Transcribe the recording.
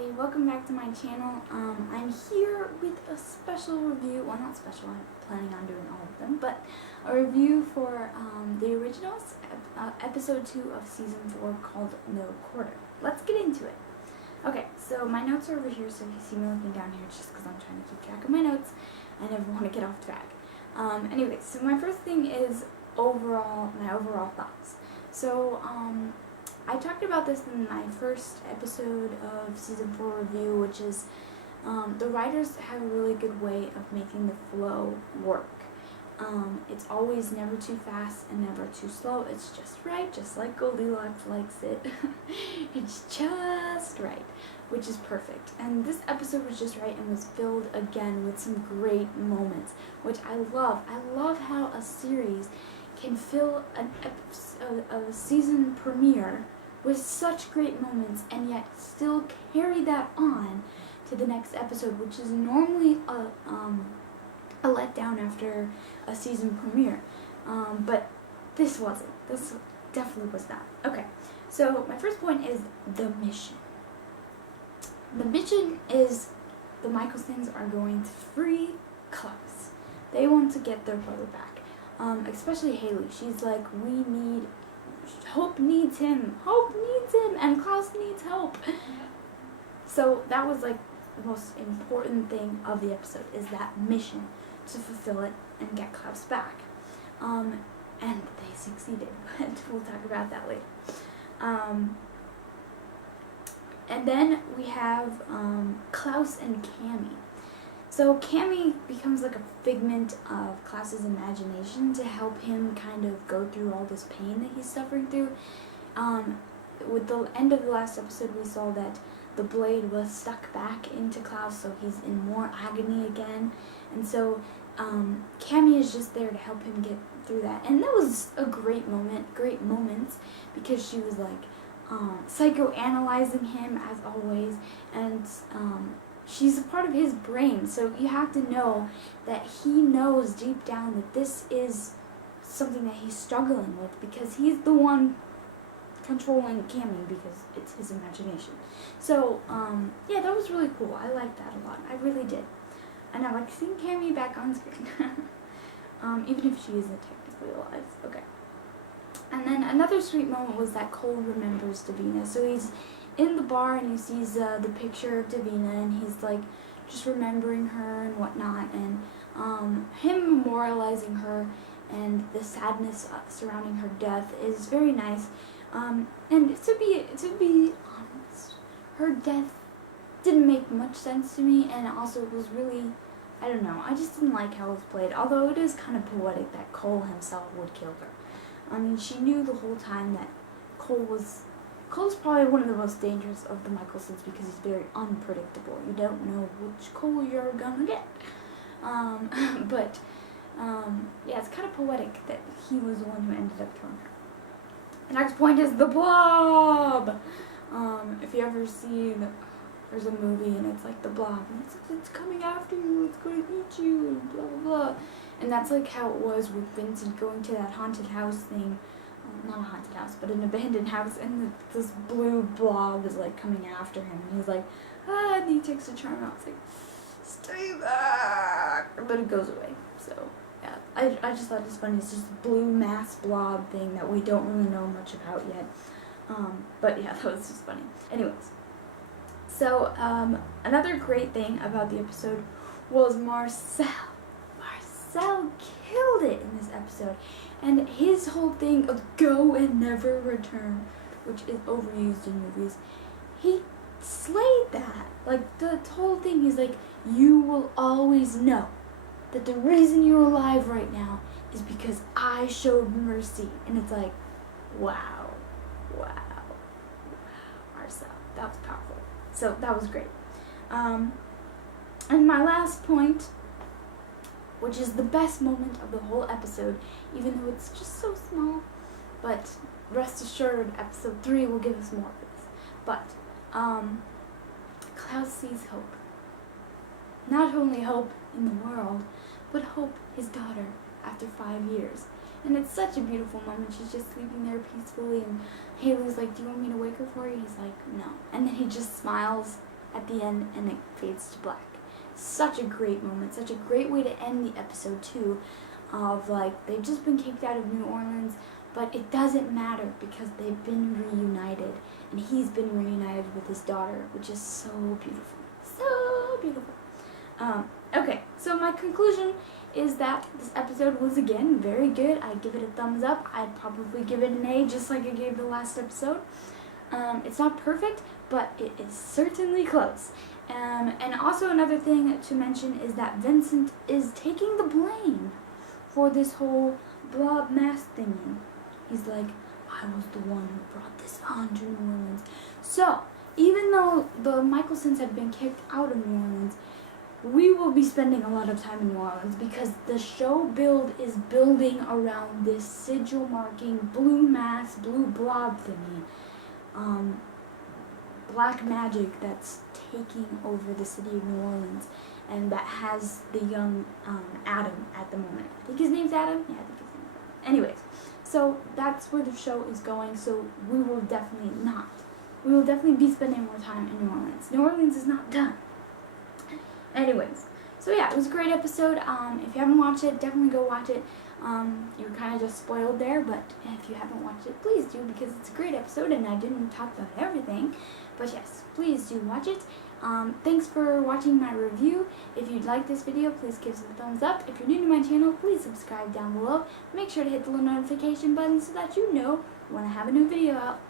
Hallie. Welcome back to my channel. I'm here with a special review. Well, not special. I'm planning on doing all of them, but a review for the originals, episode 2 of season 4, called No Quarter. Let's get into it. Okay, so my notes are over here. So if you see me looking down here, it's just because I'm trying to keep track of my notes. I never want to get off track. Anyway, so my first thing is my overall thoughts. So I talked about this in my first episode of season 4 review, which is the writers have a really good way of making the flow work. It's always never too fast and never too slow. It's just right, just like Goldilocks likes it. It's just right, which is perfect. And this episode was just right and was filled again with some great moments, which I love. I love how a series can fill a season premiere with such great moments and yet still carry that on to the next episode, which is normally a letdown after a season premiere. But this wasn't. This definitely was not. Okay, so my first point is the mission. The mission is the Michaelsons are going to free Klaus. They want to get their brother back. Especially Haley. She's like, Hope needs him, and Klaus needs Hope. So that was like the most important thing of the episode, is that mission to fulfill it and get Klaus back. And they succeeded, but we'll talk about that later. And then we have Klaus and CAMI. So CAMI becomes like a figment of Klaus's imagination to help him kind of go through all this pain that he's suffering through. With the end of the last episode, we saw that the blade was stuck back into Klaus, so he's in more agony again. And so CAMI is just there to help him get through that. And that was a great moments, because she was like psychoanalyzing him as always, and she's a part of his brain, so you have to know that he knows deep down that this is something that he's struggling with, because he's the one controlling CAMI, because it's his imagination. So, yeah, that was really cool. I liked that a lot. I really did. And I like seeing CAMI back on screen. Even if she isn't technically alive. Okay. And then another sweet moment was that Cole remembers Davina. So he's in the bar and he sees the picture of Davina, and he's like just remembering her and whatnot, and him memorializing her and the sadness surrounding her death is very nice. And to be honest, her death didn't make much sense to me, and also it was really, I don't know, I just didn't like how it was played, although it is kind of poetic that Cole himself would kill her. I mean, she knew the whole time that Cole's probably one of the most dangerous of the Michaelsons, because he's very unpredictable. You don't know which Cole you're gonna get. Yeah, it's kind of poetic that he was the one who ended up killing her. The next point is the Blob. If you ever see there's a movie and it's like the Blob, and it's coming after you, it's going to eat you, and blah blah blah. And that's like how it was with Vincent going to that haunted house thing. Not a haunted house, but an abandoned house, and this blue blob is like coming after him, and he's like, and he takes the charm out. It's like, stay back, but it goes away. So yeah, I just thought it was funny. It's just a blue mass blob thing that we don't really know much about yet. But yeah, that was just funny. Anyways, so another great thing about the episode was Marcel. Marcel killed it in this episode. And his whole thing of go and never return, which is overused in movies, he slayed that. Like, the whole thing is like, you will always know that the reason you're alive right now is because I showed mercy. And it's like, wow, Marcel, that was powerful. So that was great. And my last point, which is the best moment of the whole episode, even though it's just so small, but rest assured, episode 3 will give us more of this. But Klaus sees hope. Not only hope in the world, but hope his daughter after 5 years. And it's such a beautiful moment. She's just sleeping there peacefully, and Haley's like, do you want me to wake her for you? He's like, no. And then he just smiles at the end and it fades to black. Such a great moment, such a great way to end the episode too, of like they've just been kicked out of New Orleans, but it doesn't matter because they've been reunited, and he's been reunited with his daughter, which is so beautiful, so beautiful. Okay, so my conclusion is that this episode was again very good. I'd give it a thumbs up. I'd probably give it an A, just like I gave the last episode. It's not perfect, but it is certainly close. And also another thing to mention is that Vincent is taking the blame for this whole blob mask thingy. He's like, I was the one who brought this on to New Orleans. So, even though the Michelsons have been kicked out of New Orleans, we will be spending a lot of time in New Orleans because the show build is building around this sigil marking blue mask, blue blob thingy. Black magic that's taking over the city of New Orleans, and that has the young Adam at the moment. I think his name's Adam? Yeah, I think his name's Adam. Anyways, so that's where the show is going, so we will definitely be spending more time in New Orleans. New Orleans is not done. Anyways, so yeah, it was a great episode. If you haven't watched it, definitely go watch it. You're kind of just spoiled there, but if you haven't watched it, please do, because it's a great episode and I didn't talk about everything. But yes, please do watch it. Thanks for watching my review. If you'd like this video, please give us a thumbs up. If you're new to my channel, please subscribe down below. Make sure to hit the little notification button so that you know when I have a new video out.